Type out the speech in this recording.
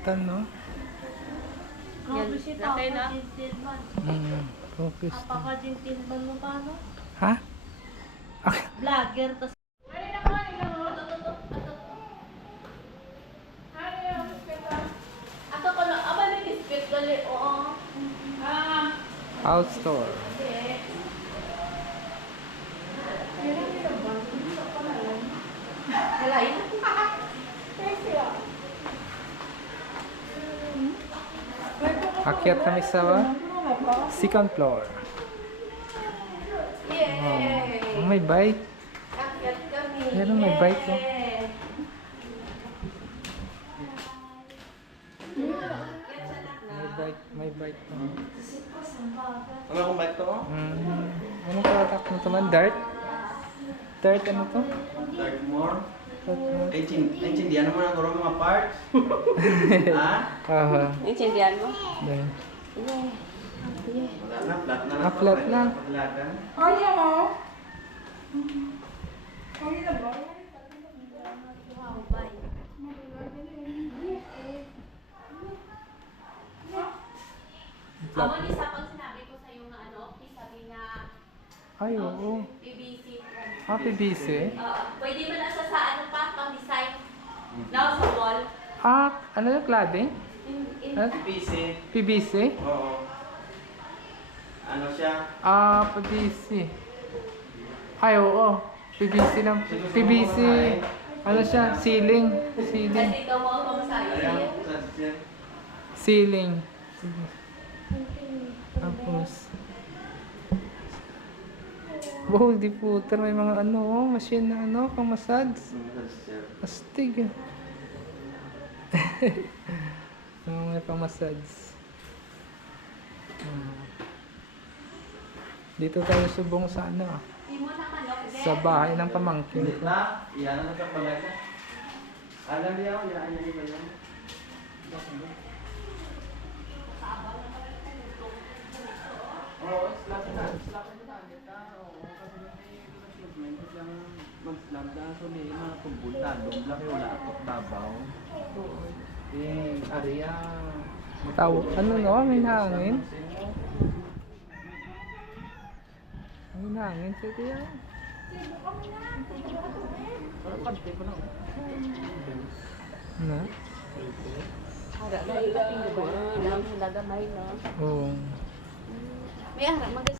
Pakistan, no? Grabe si Papa Gentleman. Pakistan. Apaka-gentleman mo pa, no? Ha? Vlogger, tas... Ato ko lang, aba may biscuit gali, oo. House store. Kalain? Akyat kami sa second floor. Yay! Oh, may bike. Akyat kami. Meron, may bike, oh. Yay! May bike. Ano kung bike to? Anong product mo to man? Dart? Dart ano to? Dark more? Dart mo? Naintindihan naman ang kurang mga parts. Ha? Aha. Naintindihan mo? Dahil. Wala na, flat na Ah, flat na. Paglatan. Amo ni sa pag sinabi ko sa iyo na ano, sabi na Ay, oo. PVC. Ah, PVC? Pwede mo na sa ano pa, pang design. No, sa wall. Ah, ano yung cladding? Ano? PC. PVC? Oo. Ano siya? Ah, PVC. Ay, oo. PVC lang. PVC. Ano siya? Ceiling. Ceiling. Kasi ikaw mo ang pamasayo. Ayan, siya. Ceiling. Tapos. Wow, di puter. May mga ano, oh, machine na ano, pang massage. Astig. May pang massage. Dito tayo subong sa ano, Hindi mo na manok. sa bahay ng pamangkin ko. Na, iyan na sa balay ka. Alam niya ako, iyan niya ba yan? Oo, slap na. Slap na tayo ka. Oo, kasi may mag-slap na. So, may mga kumbulta. Dumbla kayo wala atok babaw. Area. Tao, ano no? May hangin. May hangin sa tiya. Parang kante pa na. Na? Hara na ikating ba? Ilang hilagamay no. Oo. May hara mag